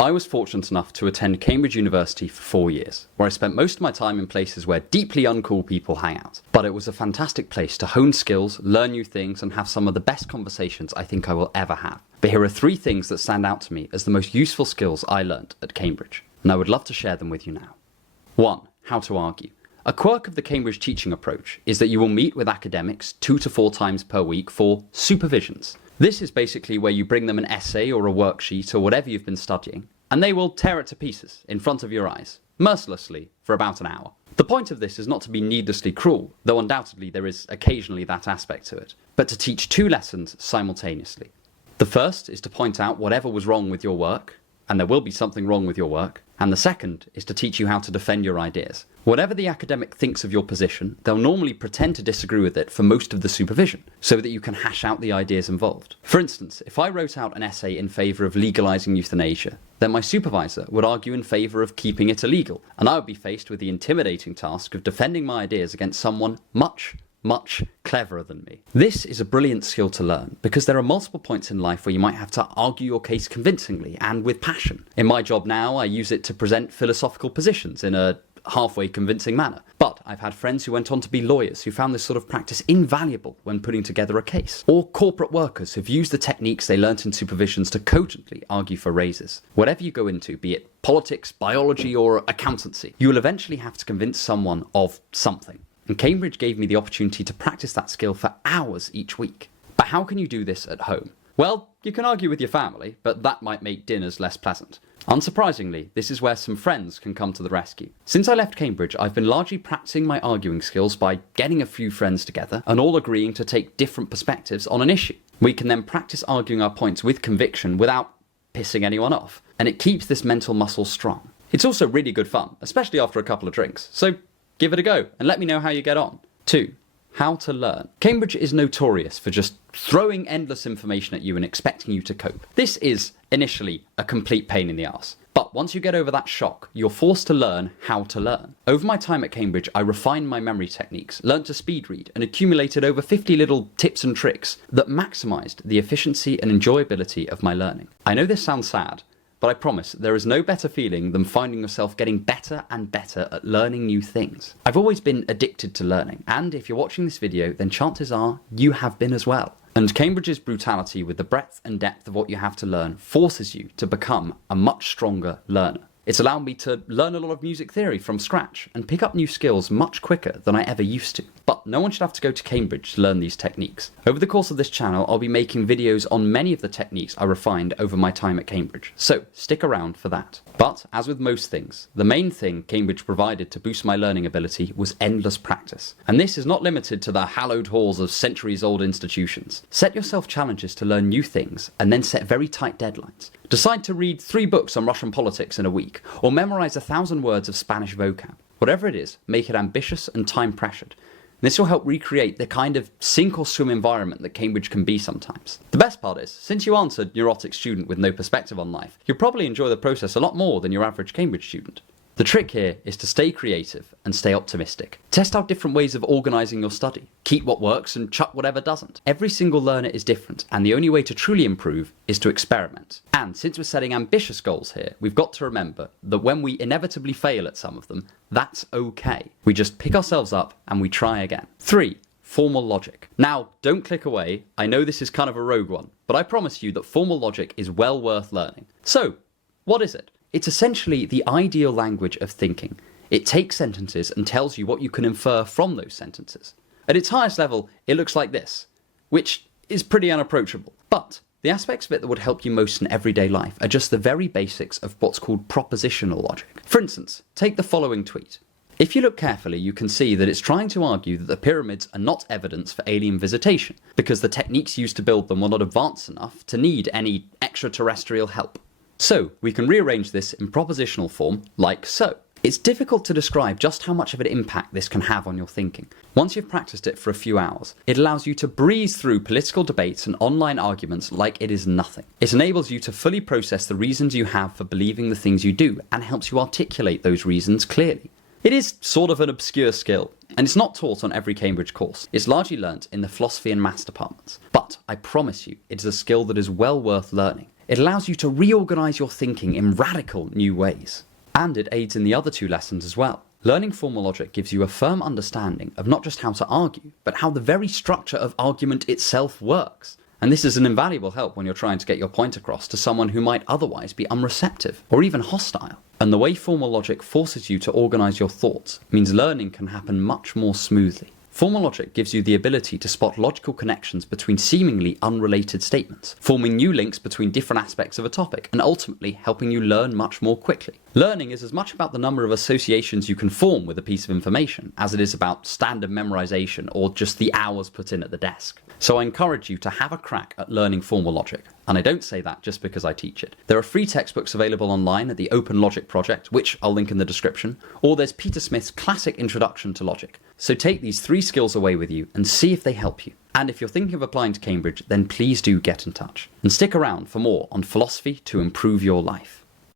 I was fortunate enough to attend Cambridge University for 4 years, where I spent most of my time in places where deeply uncool people hang out. But it was a fantastic place to hone skills, learn new things, and have some of the best conversations I think I will ever have. But here are 3 things that stand out to me as the most useful skills I learnt at Cambridge, and I would love to share them with you now. 1. How to argue. A quirk of the Cambridge teaching approach is that you will meet with academics 2 to 4 times per week for supervisions. This is basically where you bring them an essay or a worksheet or whatever you've been studying, and they will tear it to pieces in front of your eyes, mercilessly, for about an hour. The point of this is not to be needlessly cruel, though undoubtedly there is occasionally that aspect to it, but to teach 2 lessons simultaneously. The first is to point out whatever was wrong with your work, and there will be something wrong with your work, and the second is to teach you how to defend your ideas. Whatever the academic thinks of your position, they'll normally pretend to disagree with it for most of the supervision, so that you can hash out the ideas involved. For instance, if I wrote out an essay in favour of legalising euthanasia, then my supervisor would argue in favour of keeping it illegal, and I would be faced with the intimidating task of defending my ideas against someone much cleverer than me. This is a brilliant skill to learn because there are multiple points in life where you might have to argue your case convincingly and with passion. In my job now, I use it to present philosophical positions in a halfway convincing manner. But I've had friends who went on to be lawyers who found this sort of practice invaluable when putting together a case. Or corporate workers who've used the techniques they learnt in supervisions to cogently argue for raises. Whatever you go into, be it politics, biology, or accountancy, you will eventually have to convince someone of something. And Cambridge gave me the opportunity to practice that skill for hours each week. But how can you do this at home? Well, you can argue with your family, but that might make dinners less pleasant. Unsurprisingly, this is where some friends can come to the rescue. Since I left Cambridge, I've been largely practicing my arguing skills by getting a few friends together and all agreeing to take different perspectives on an issue. We can then practice arguing our points with conviction without pissing anyone off, and it keeps this mental muscle strong. It's also really good fun, especially after a couple of drinks, so give it a go and let me know how you get on. 2. How to learn. Cambridge is notorious for just throwing endless information at you and expecting you to cope. This is, initially, a complete pain in the arse. But once you get over that shock, you're forced to learn how to learn. Over my time at Cambridge, I refined my memory techniques, learned to speed read, and accumulated over 50 little tips and tricks that maximised the efficiency and enjoyability of my learning. I know this sounds sad, but I promise there is no better feeling than finding yourself getting better and better at learning new things. I've always been addicted to learning, and if you're watching this video, then chances are you have been as well. And Cambridge's brutality with the breadth and depth of what you have to learn forces you to become a much stronger learner. It's allowed me to learn a lot of music theory from scratch and pick up new skills much quicker than I ever used to. But no one should have to go to Cambridge to learn these techniques. Over the course of this channel, I'll be making videos on many of the techniques I refined over my time at Cambridge, so stick around for that. But, as with most things, the main thing Cambridge provided to boost my learning ability was endless practice. And this is not limited to the hallowed halls of centuries-old institutions. Set yourself challenges to learn new things, and then set very tight deadlines. Decide to read 3 books on Russian politics in a week, or memorize 1,000 words of Spanish vocab. Whatever it is, make it ambitious and time-pressured. This will help recreate the kind of sink-or-swim environment that Cambridge can be sometimes. The best part is, since you aren't a neurotic student with no perspective on life, you'll probably enjoy the process a lot more than your average Cambridge student. The trick here is to stay creative and stay optimistic. Test out different ways of organising your study. Keep what works and chuck whatever doesn't. Every single learner is different, and the only way to truly improve is to experiment. And since we're setting ambitious goals here, we've got to remember that when we inevitably fail at some of them, that's okay. We just pick ourselves up and we try again. 3. Formal logic. Now, don't click away. I know this is kind of a rogue one, but I promise you that formal logic is well worth learning. So, what is it? It's essentially the ideal language of thinking. It takes sentences and tells you what you can infer from those sentences. At its highest level, it looks like this, which is pretty unapproachable. But the aspects of it that would help you most in everyday life are just the very basics of what's called propositional logic. For instance, take the following tweet. If you look carefully, you can see that it's trying to argue that the pyramids are not evidence for alien visitation, because the techniques used to build them were not advanced enough to need any extraterrestrial help. So, we can rearrange this in propositional form, like so. It's difficult to describe just how much of an impact this can have on your thinking. Once you've practiced it for a few hours, it allows you to breeze through political debates and online arguments like it is nothing. It enables you to fully process the reasons you have for believing the things you do, and helps you articulate those reasons clearly. It is sort of an obscure skill, and it's not taught on every Cambridge course. It's largely learnt in the philosophy and maths departments. But I promise you, it is a skill that is well worth learning. It allows you to reorganise your thinking in radical new ways. And it aids in the other two lessons as well. Learning formal logic gives you a firm understanding of not just how to argue, but how the very structure of argument itself works. And this is an invaluable help when you're trying to get your point across to someone who might otherwise be unreceptive or even hostile. And the way formal logic forces you to organise your thoughts means learning can happen much more smoothly. Formal logic gives you the ability to spot logical connections between seemingly unrelated statements, forming new links between different aspects of a topic, and ultimately helping you learn much more quickly. Learning is as much about the number of associations you can form with a piece of information as it is about standard memorization or just the hours put in at the desk. So I encourage you to have a crack at learning formal logic. And I don't say that just because I teach it. There are free textbooks available online at the Open Logic Project, which I'll link in the description, or there's Peter Smith's classic Introduction to Logic. So take these 3 skills away with you and see if they help you. And if you're thinking of applying to Cambridge, then please do get in touch. And stick around for more on philosophy to improve your life.